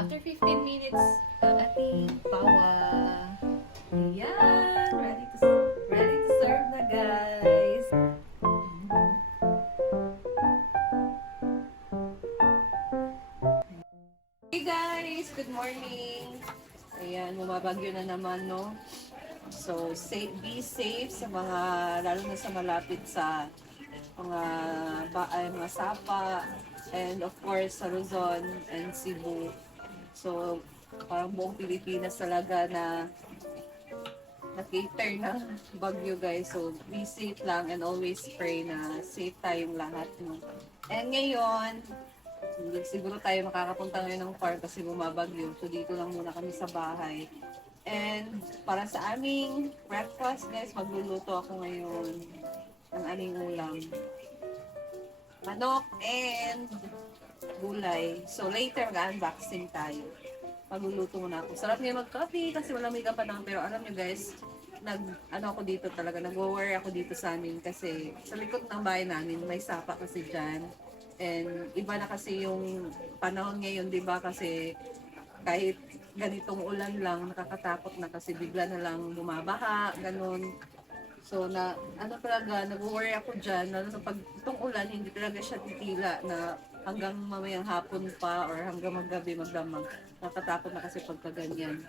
After 15 minutes, ang ating pawa. Ayan, ready to serve na, guys. Hey guys, good morning. Ayan, bumabagyo na naman, no? So, be safe sa mga, lalo na sa malapit sa mga Sapa, and of course sa Luzon and Cebu. So, parang buong Pilipinas talaga na-cater na bagyo, guys. So, be safe lang and always pray na safe tayong lahat, no? And ngayon, hindi siguro tayo makakapunta ngayon ng farm kasi bumabagyo. So, dito lang muna kami sa bahay. And para sa aming breakfast, guys, magluluto ako ngayon ng aming ulam. Manok and gulay. So, later, mag-unboxing tayo. Magluluto muna ako. Sarap niya mag-coffee kasi malamig ang panahon. Pero alam niyo, guys, ako dito talaga, nag-worry ako dito sa amin kasi sa likod ng bahay namin, may sapa kasi dyan. And iba na kasi yung panahon ngayon, di ba? Kasi kahit ganitong ulan lang, nakakatakot na kasi bigla na lang bumabaha, ganun. So, talaga, nag-worry ako dyan, lalo na pag itong ulan, hindi talaga siya titila na hanggang mamayang hapon pa or hanggang maggabi magdamag. Nakatakot na kasi pagka ganyan.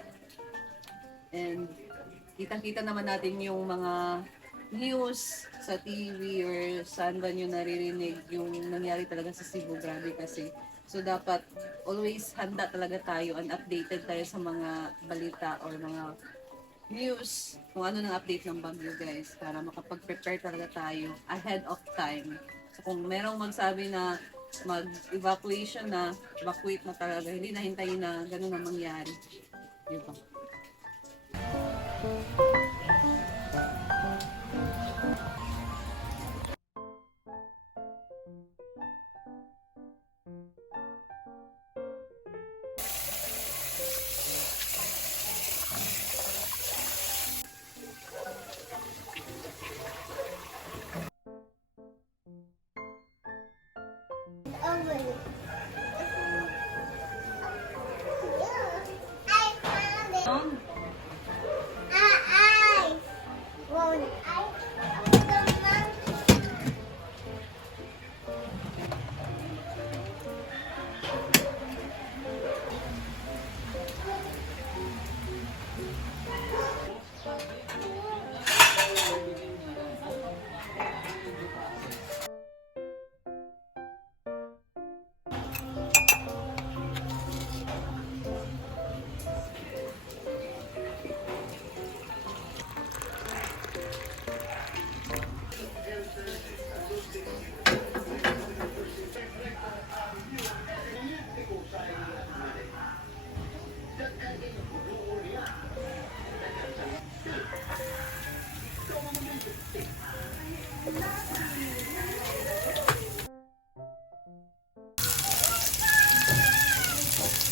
And kitang-kita naman natin yung mga news sa TV or saan ba nyo naririnig yung nangyari talaga sa Cebu. Grabe kasi. So, dapat always handa talaga tayo and updated tayo sa mga balita or mga news kung ano ng update ng bagyo, guys, para makapag-prepare talaga tayo ahead of time. So kung merong magsabi na mag-evacuation na, evacuate na talaga, hindi na hintayin na ganun ang mangyari. Diba?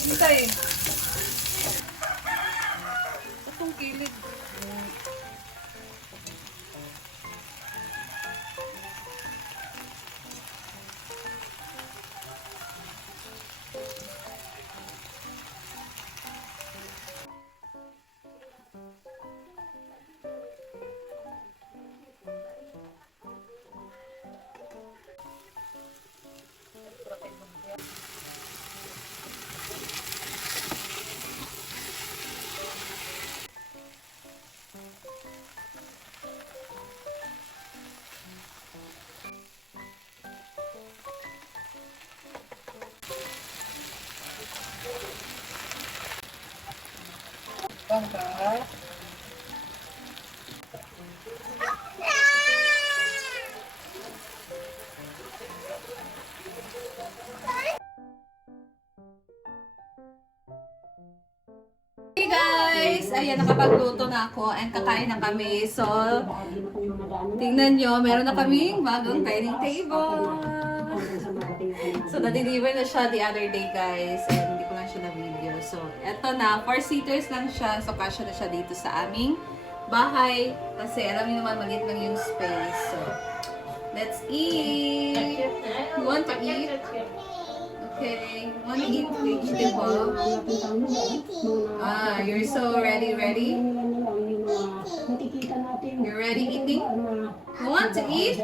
Hintay. Itong kilid. Bangka. Hey guys! Ayan, nakapagluto na ako and kakain na kami. So, tingnan nyo, meron na kaming bagong dining table. So, na-deliver na siya the other day, guys. And hindi ko lang siya na-video. So, eto na. 4-seaters lang siya. So, kasya na siya dito sa aming bahay. Kasi alam niyo naman, maliit lang yung space. So, let's eat! You want to eat? Okay. Wanna eat vegetable? Ah, you're so ready? You're ready eating? You want to eat?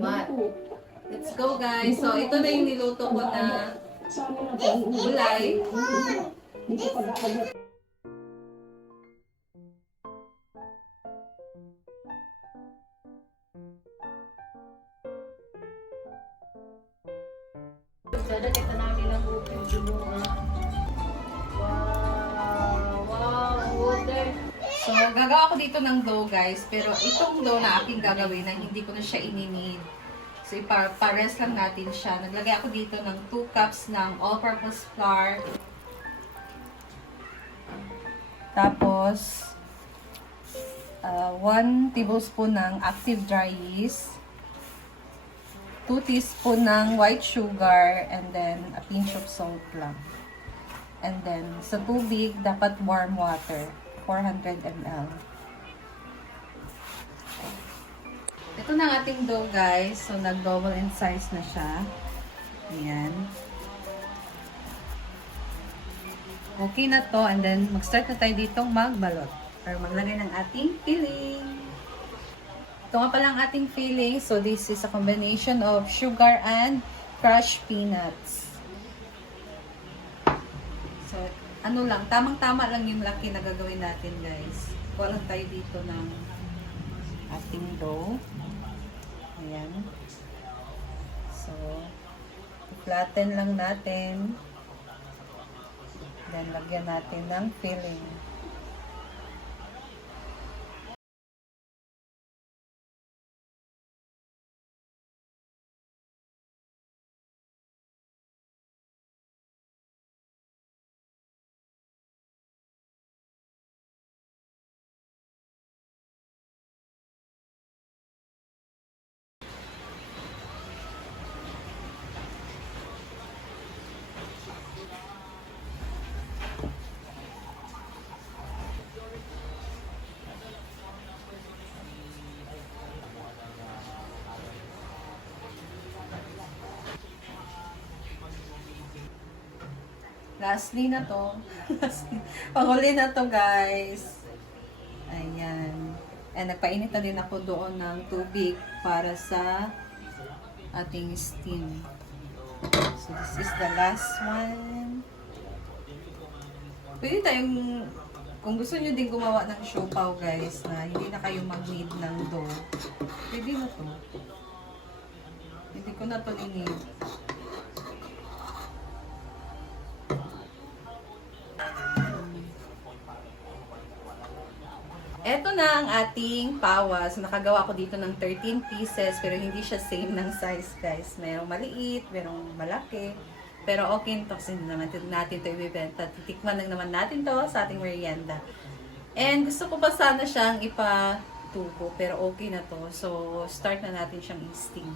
What? Let's go guys. So, ito na yung niluto ko na gulay. Sada kita namin ang upin dito. Wow! Wow! Water! So, gagawa ko dito ng dough guys. Pero itong dough na aking gagawin na hindi ko na siya ininid. So, ipares lang natin siya. Naglagay ako dito ng 2 cups ng all-purpose flour. Tapos, 1 tablespoon ng active dry yeast. 2 teaspoon ng white sugar, and then a pinch of salt lang. And then, sa tubig, dapat warm water, 400 ml. Ito na ang ating dough, guys. So, nag-double in size na siya. Ayan. Okay na to, and then, mag-start na tayo ditong magbalot. Or maglagay ng ating filling. Ito nga pala ang ating filling. So, this is a combination of sugar and crushed peanuts. So, ano lang, tamang-tama lang yung laki na gagawin natin, guys. Kuha lang tayo dito ng ating dough. Ayan. So, flatten lang natin. Then, lagyan natin ng filling. Lastly na to. Panghuli na to, guys. Ayan. And nagpainit na din ako doon ng tubig para sa ating steam. So, this is the last one. Pwede tayong, kung gusto nyo din gumawa ng siopaw, guys, na hindi na kayo mag-need ng dough, pwede na to. Hindi ko na to ni-need. Eto na ang ating pawa. So, nakagawa ko dito ng 13 pieces, pero hindi siya same ng size, guys. Merong maliit, merong malaki. Pero okay ito kasi hindi naman natin ito ibibenta. Titikman lang naman natin to sa ating merienda. And gusto ko pa sana siyang ipatubo, pero okay na to. So, start na natin siyang i-steam.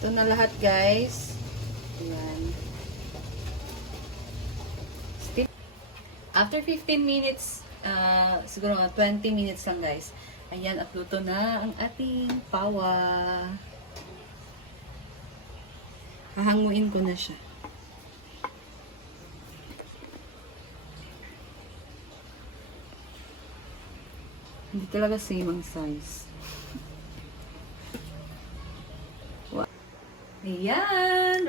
Ito na lahat, guys. Ayan. After 15 minutes, siguro nga 20 minutes lang, guys. Ayan, at luto na ang ating pawa. Hahanguin ko na siya. Hindi talaga same ang size. Wow. Ayan,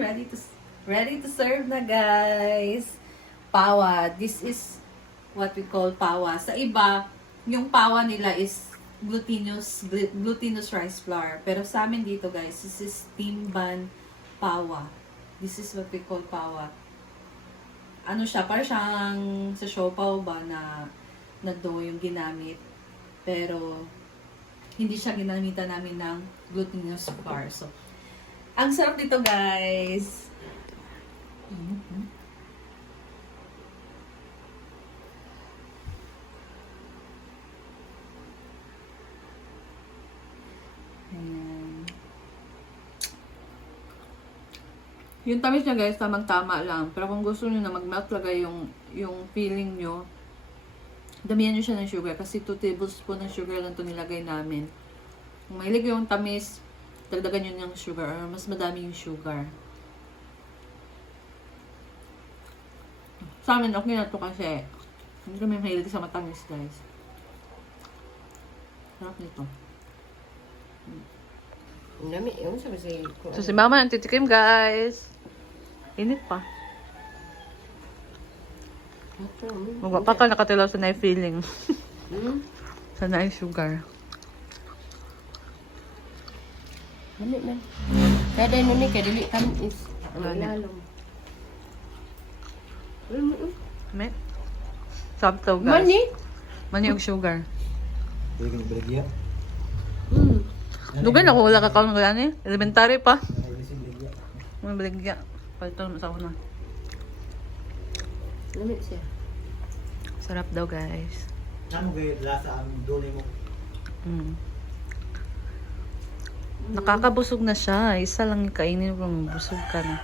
ready to serve na, guys. Pawa. This is what we call pawa. Sa iba, yung pawa nila is glutinous rice flour. Pero sa amin dito, guys, this is timban pawa. This is what we call pawa. Ano siya, parang siyang sa siopaw ba na dough yung ginamit. Pero hindi siya ginamitan namin ng glutinous flour. So, ang sarap dito, guys. Ayan. Yung tamis niya, guys, tamang-tama lang. Pero kung gusto niyo na mag-melt talaga yung feeling nyo, Damihan nyo siya ng sugar kasi 2 tablespoon ng sugar lang ito nilagay namin. Kung mahilig yung tamis, dagdagan nyo ng sugar or mas madami yung sugar. Sa amin, okay na to kasi hindi kami mahilig sa matamis, guys. Sarap nito. Ang dami, yun sabi si... So, si Mama ang titikim, guys. Init pa. Magpapakal nakatilaw sa na-feeling. Sa na-sugar. Dami man. Kada nun ni, kada dili tamis. Ang Dami. ilalong. May? Sabtaw, guys. Mani? Mani og sugar. Pwede ka nagbaligya. Dugay na ko wala ka kaon ko yan eh. Elementary pa. Nagbaligya baligya. May baligya. Palito sa una. Dami siya. Sarap daw, guys. Ano kayo lasa ang duli mo? Nakakabusog na siya. Isa lang kainin kung busog ka na.